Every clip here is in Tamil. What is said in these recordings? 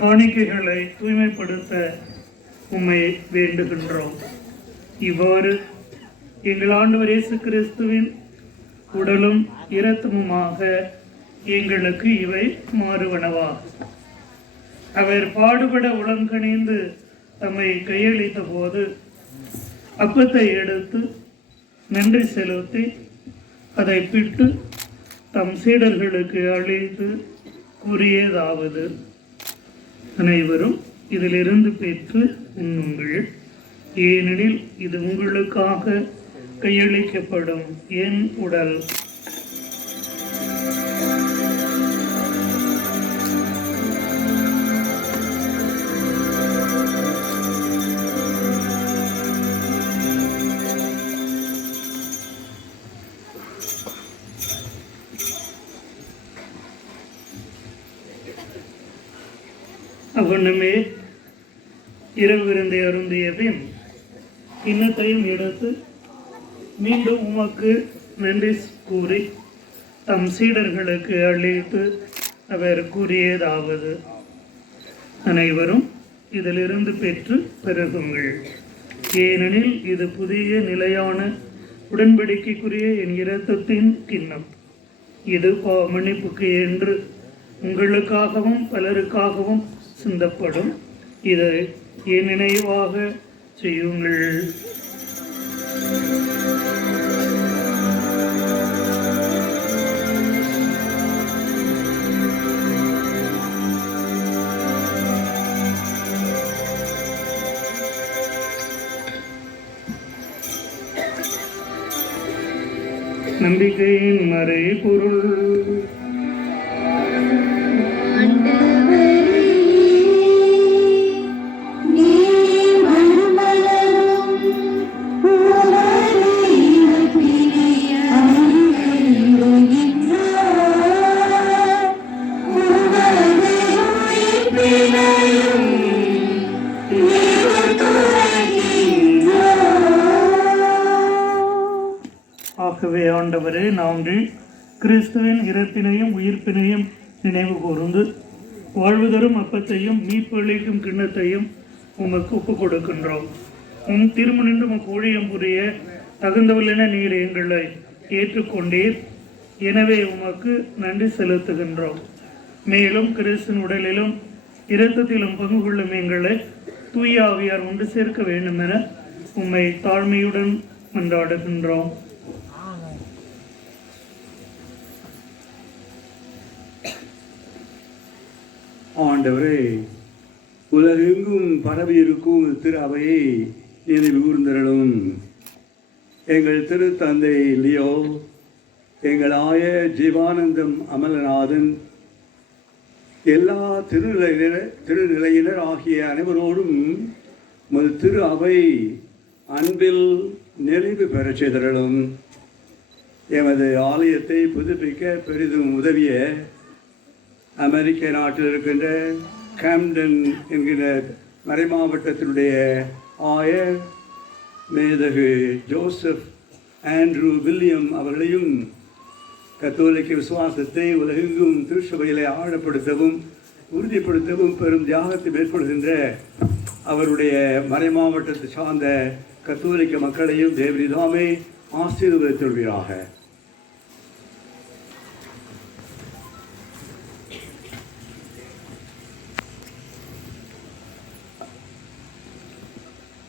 காணிக்கைகளை தூய்மைப்படுத்த உம்மை வேண்டுகின்றோம். இவ்வாறு எங்கள் ஆண்டவர் இயேசு கிறிஸ்துவின் உடலும் இரத்தமுமாக எங்களுக்கு இவை மாறுவனவா. அவர் பாடுபட உளங்கணிந்து தம்மை கையளித்த போது அப்பத்தை எடுத்து நன்றி செலுத்தி அதை பிட்டு தம் சீடர்களுக்கு அளித்து கூறியதாவது, அனைவரும் இதிலிருந்து பெற்று உண்ணுங்கள், ஏனெனில் இது உங்களுக்காக கையளிக்கப்படும் என் உடல். அவ்வண்ணமே இரவு விருந்தை அருந்திய பின் கிண்ணத்தையும் எடுத்து மீண்டும் உமக்கு நன்றி கூறி தம் சீடர்களுக்கு அளித்து அவர் கூறியதாவது, அனைவரும் இதிலிருந்து பெற்று பெருகுங்கள், ஏனெனில் இது புதிய நிலையான உடன்படிக்கைக்குரிய என் இரத்தத்தின் கிண்ணம். இது மன்னிப்புக்கு என்று உங்களுக்காகவும் பலருக்காகவும் சிந்தப்படும். இதை என் நினைவாக செய்யுங்கள். நம்பிக்கையின் மறை பொருள். ஆகவே ஆண்டவரே, நாங்கள் கிறிஸ்துவின் இறப்பினையும் உயிர்ப்பினையும் நினைவு கூர்ந்து வாழ்வு தரும் அப்பத்தையும் மீட்பு அளிக்கும் கிண்ணத்தையும் உமக்கு ஒப்புக் கொடுக்கின்றோம். உம் திருமணின்று உமக்கு ஊழியம் புரிய தகுந்தவல்லென நீர் எங்களை ஏற்றுக்கொண்டீர். எனவே உமக்கு நன்றி செலுத்துகின்றோம். மேலும் கிறிஸ்துவின் உடலிலும் இரத்தத்திலும் பங்கு கொள்ளும் எங்களை தூய ஆவியார் ஒன்று சேர்க்க வேண்டும் என உம்மை தாழ்மையுடன் மன்றாடுகின்றோம். ஆண்டவரே, உலகெங்கும் பரவியிருக்கும் திரு அவையை நினைவு கூர்ந்தருளும். எங்கள் திரு தந்தை லியோ, எங்கள் ஆய ஜீவானந்தம் அமலநாதன், எல்லா திருநிலையினர் ஆகிய அனைவரோடும் உமது திரு அவை அன்பில் நிறைவு பெறச் செய்தருளும். எமது ஆலயத்தை புதுப்பிக்க பெரிதும் உதவிய அமெரிக்க நாட்டில் இருக்கின்ற கேம்டன் என்கிற மறைமாவட்டத்தினுடைய ஆயர் மேதகு ஜோசப் ஆண்ட்ரூ வில்லியம் அவர்களையும் கத்தோலிக்க விசுவாசத்தை உலகெங்கும் திருச்சபையிலே ஆழப்படுத்தவும் உறுதிப்படுத்தவும் பெரும் தியாகத்தை மேற்கொள்கின்ற அவருடைய மறைமாவட்டத்தை சார்ந்த கத்தோலிக்க மக்களையும் தேவரிதாமே ஆசீர்வதித்துள்வீராக.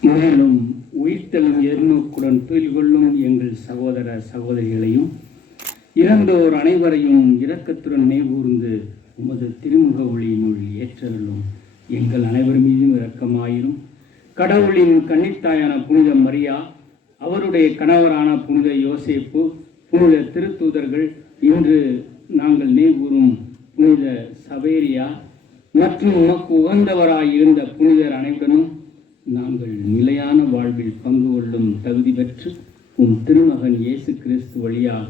மேலும் உயிர்த்தலும் எதிர்நோக்குடன் துயில் கொள்ளும் எங்கள் சகோதர சகோதரிகளையும் இறந்தோர் அனைவரையும் இரக்கத்துடன் நினைவுகூர்ந்து உமது திருமுக ஒளியினுள் ஏற்றருளும். எங்கள் அனைவர் மீதும் இரக்கமாயிரும். கடவுளின் கன்னித்தாயான புனித மரியா, அவருடைய கணவரான புனித யோசேப்பு, புனித திருத்தூதர்கள், இன்று நாங்கள் நினைவுகூரும் புனித சவேரியா மற்றும் உமக்கு உகந்தவராயிருந்த புனிதர் அனைவருடனும் நாங்கள் நிலையான வாழ்வில் பங்கு கொள்ளும் தகுதி பெற்று உம் திருமகன் இயேசு கிறிஸ்து வழியாக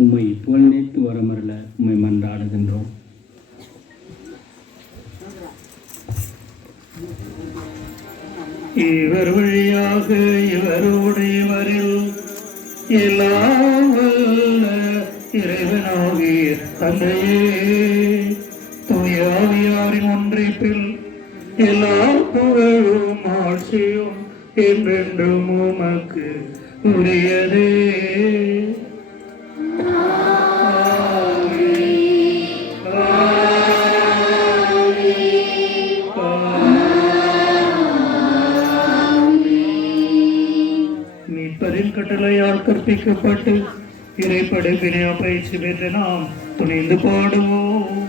உம்மை புகழ்நேத்து வரமரல உம்மை மன்றாடுகின்றோம். இவர் வழியாக இவரோடு இவரில் எல்லாம் வல்ல இறைவனாகிய தந்தையே, தூய ஆவியாரின் ஒன்றைப்பில் எல்லா புகழும் ஆட்சியும் என்றென்றும் உமக்கு உரியதே. மீட்பரின் கட்டளையால் கற்பிக்கப்பட்டு இறைப்படைப்பினை பயிற்சி பெற்று நாம் துணிந்து பாடுவோம்.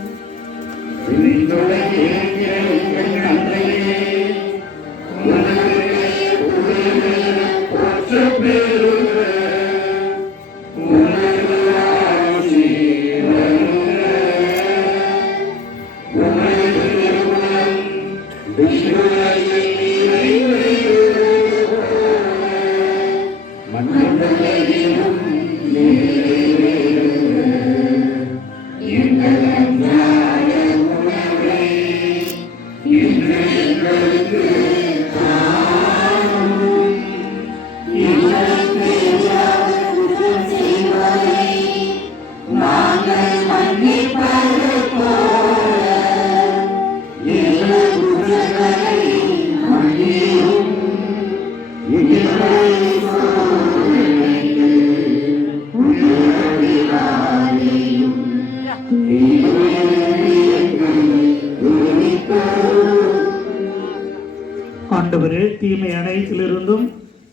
ஆண்டவரே, தீமை அனைத்திலிருந்தும்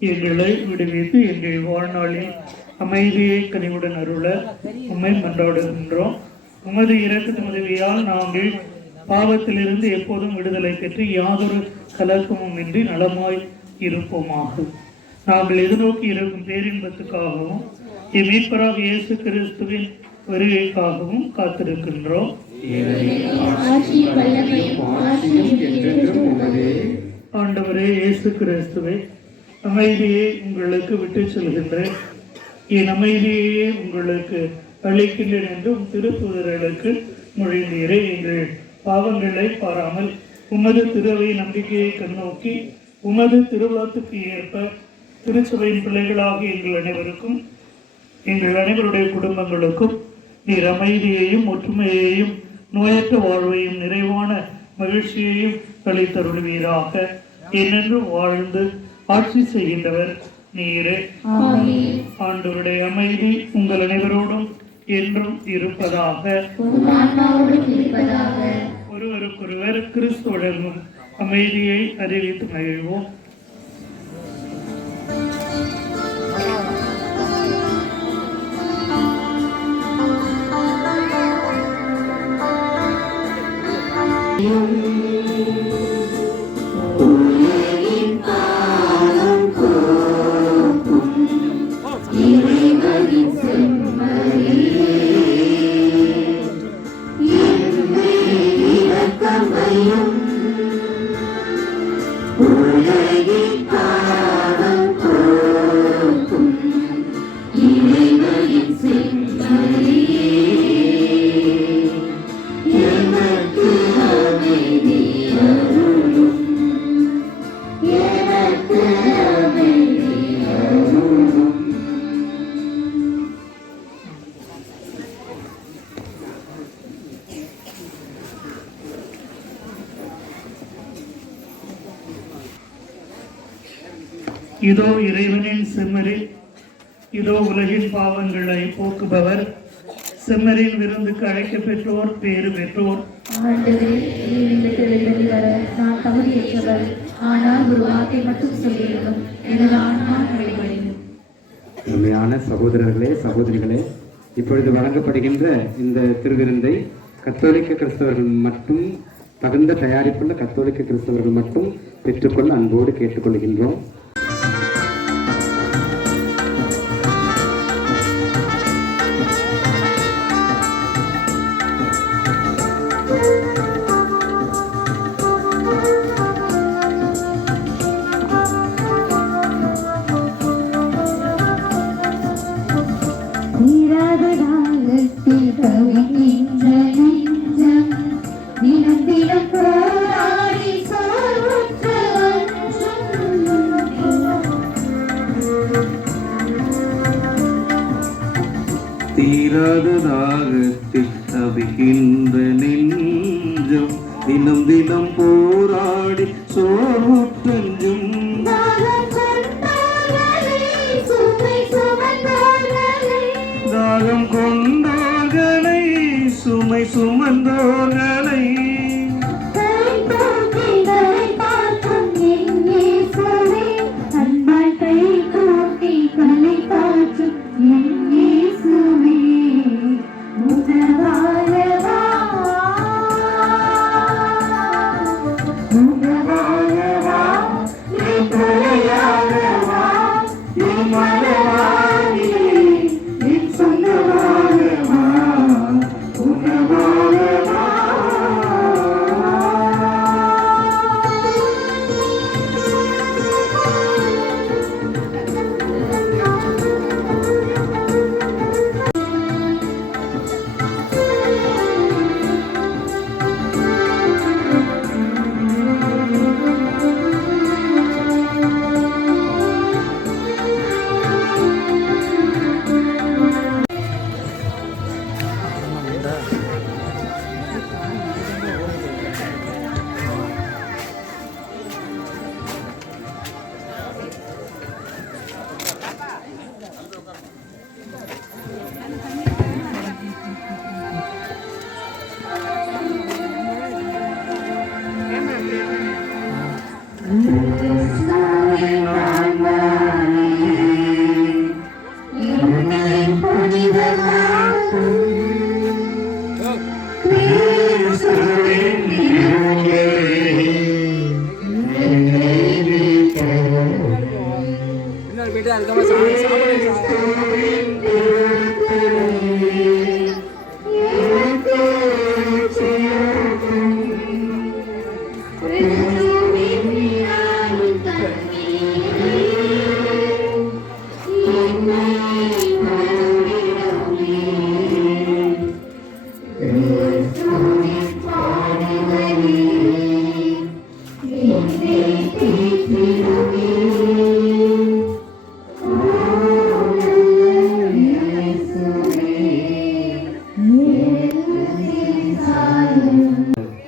எங்களை விடுவித்து எங்கள் வாழ்நாளில் அமைதியை கனிவுடன் அருள உம்மை மன்றாடுகின்றோம். உமது இரக்கத்தின் உதவியால் நாங்கள் பாவத்திலிருந்து எப்போதும் விடுதலை பெற்று யாதொரு கலக்கமும் இன்றி நலமாய் இருப்போமாக. நாங்கள் எதிர்நோக்கி இருக்கும் பேரின்பத்துக்காகவும் மீட்பராக இயேசு கிறிஸ்துவின் வருகைக்காகவும் காத்திருக்கின்றோம். ஆண்டவரே இயேசு கிறிஸ்துவை, அமைதியை உங்களுக்கு விட்டு செல்கின்றேன், என் அமைதியையே உங்களுக்கு அளிக்கின்றேன் என்றும் திருத்தூதர்களுக்கு மொழிந்தீரே. எங்கள் பாவங்களை பாராமல் உமது திருவை நம்பிக்கையை கண்ணோக்கி உமது திருவாத்துக்கு ஏற்ப திருச்சபையின் பிள்ளைகளாக எங்கள் அனைவருக்கும் எங்கள் அனைவருடைய குடும்பங்களுக்கும் நீர் அமைதியையும் ஒற்றுமையையும் நோயற்ற வாழ்வையும் நிறைவான மகிழ்ச்சியையும் அளித்தருள்வீராக. என்னென்றும் வாழ்ந்து ஆட்சி செய்கின்றவர் நீரே. ஆண்டவருடைய அமைதி உங்கள் அனைவரோடும் என்றும் இருப்பதாக. ஒருவருக்கொருவர் கிறிஸ்துவுடன் அமைதியை அறிவித்து மகிழ்வோம். இதோ இறைவனின் செம்மறி, இதோ உலகின் பாவங்களை போக்குபவர். செம்மறின் விருந்துக்கு அழைக்க பெற்றோர் பேறு பெற்றோர். உண்மையான சகோதரர்களே, சகோதரிகளே, இப்பொழுது வழங்கப்படுகின்ற இந்த திருவிருந்தை கத்தோலிக்க கிறிஸ்தவர்கள் மட்டும், தகுந்த தயாரிப்புள்ள கத்தோலிக்க கிறிஸ்தவர்கள் மட்டும் பெற்றுக்கொள்ள அன்போடு கேட்டுக்கொள்கின்றோம். தீராத தாகத்தில் தவிக்கின்ற நெஞ்சம் தினம் தினம் போராடி உம்மை சுமந்தோர்களை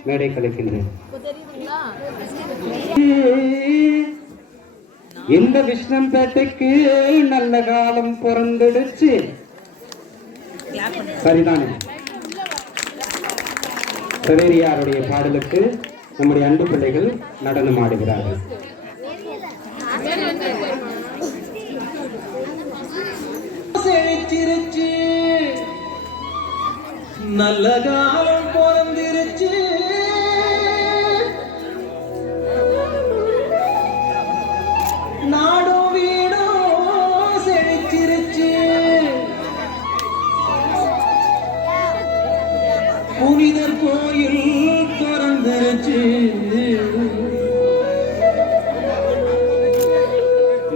மேடை கலைக்கின்றேன். இந்த விஷ்ணம்பேட்டைக்கு நல்ல காலம் பிறந்துடுச்சு. சரிதானே? சவேரியாருடைய பாடலுக்கு நம்முடைய அன்பு பிள்ளைகள் நடனம் ஆடுகிறார்கள். நல்ல காலம் பிறந்திருச்சு, நாடும் வீடும் செழிச்சிருச்சு, புனிதர் கோயில் திறந்துருச்சு,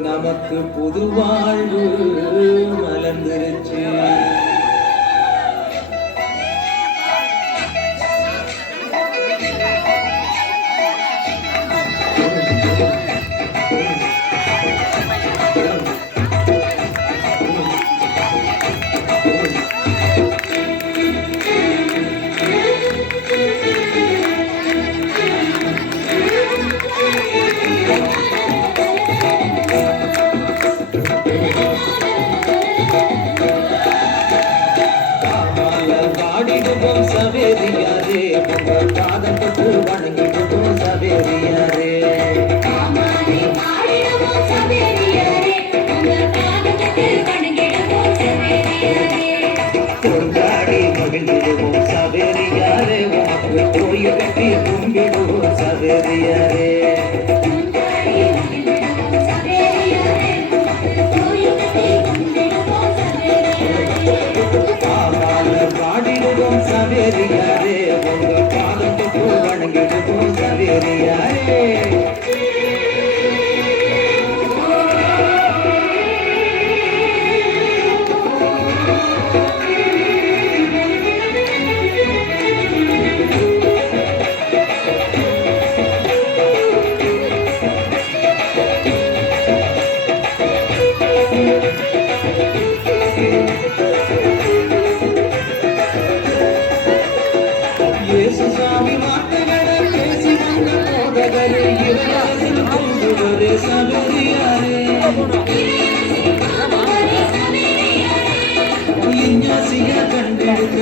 நமக்கு புது வாழ்வு மலர்ந்துருச்சு.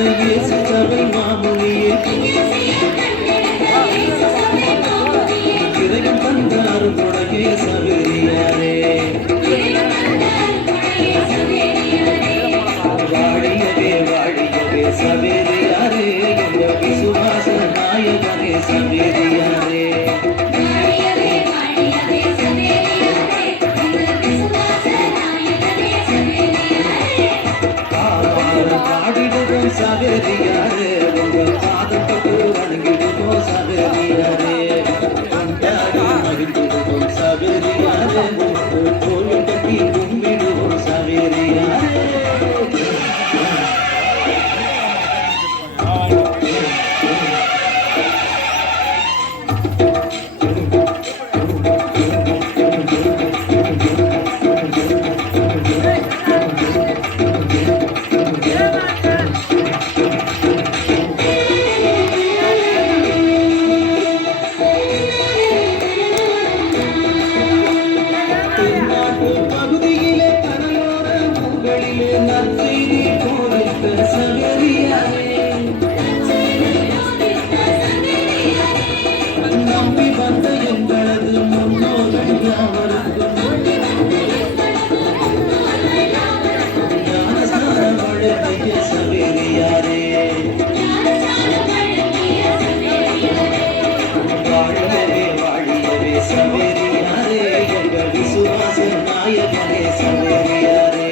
இயேசு சபை மாமுனியே இறைவன் தந்த அருள்கொடையே சவேரியாரே வாழியவே வாழியவே சவேரியாரே எங்க விசுவாச நாயகனே சவேரியாரே பாடிடுவோம் சவேரியாரே உங்கள் பாதம் தொட்டு வணங்கிடுவோம் சவேரியாரே கொண்டாடி மகிழ்ந்திடுவோம் சவேரியாரே கோயில் கட்டி கும்பிடுவோம் சவேரியாரே பகுதியிலே கரையோர ஊர்களிலே நற்செய்தி போதித்த சவேரியாரே நம்பி வந்த எங்களது முன்னோர்கள் யாவருக்கும் ஞானஸ்நானம் வழங்கிய சவேரியாரே வாழியவே வாழியவே சவேரியாரே எங்கள் விசுவாச நாயகனே சவேரியாரே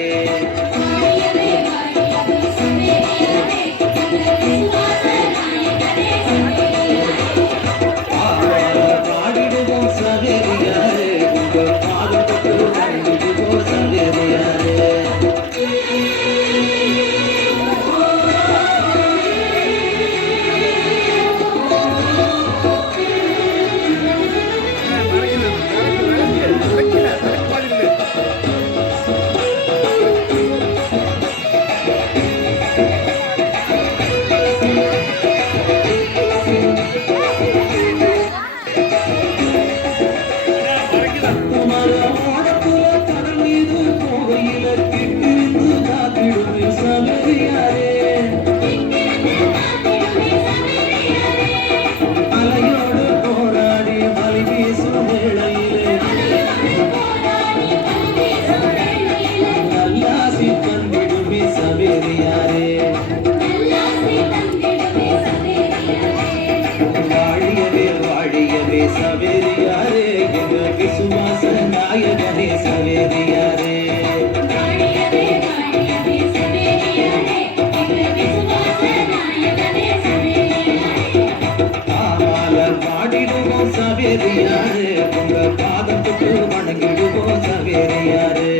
பாடிடுவோம் சவேரியாரே உங்கள் பாதம் தொட்டு வணங்கிடுவோம் சவேரியாரே மரமோடப்புல கடல் மீது போகையில கிட்டிருந்து காத்திடுமே சவேரியாரே அலையோடு போராடி வலி வீசும் வேளையிலே நல்லாசி தந்திடுமே சவேரியாரே வாழியவே வாழியவே சவேரியாரே எங்கள் விசுவாச நாயகனே சவேரியாரே ஆமாலர் பாடிடுவோம் சவேரியாரே உங்கள் பாதம் தொட்டு வணங்கிடுவோம் சவேரியாரே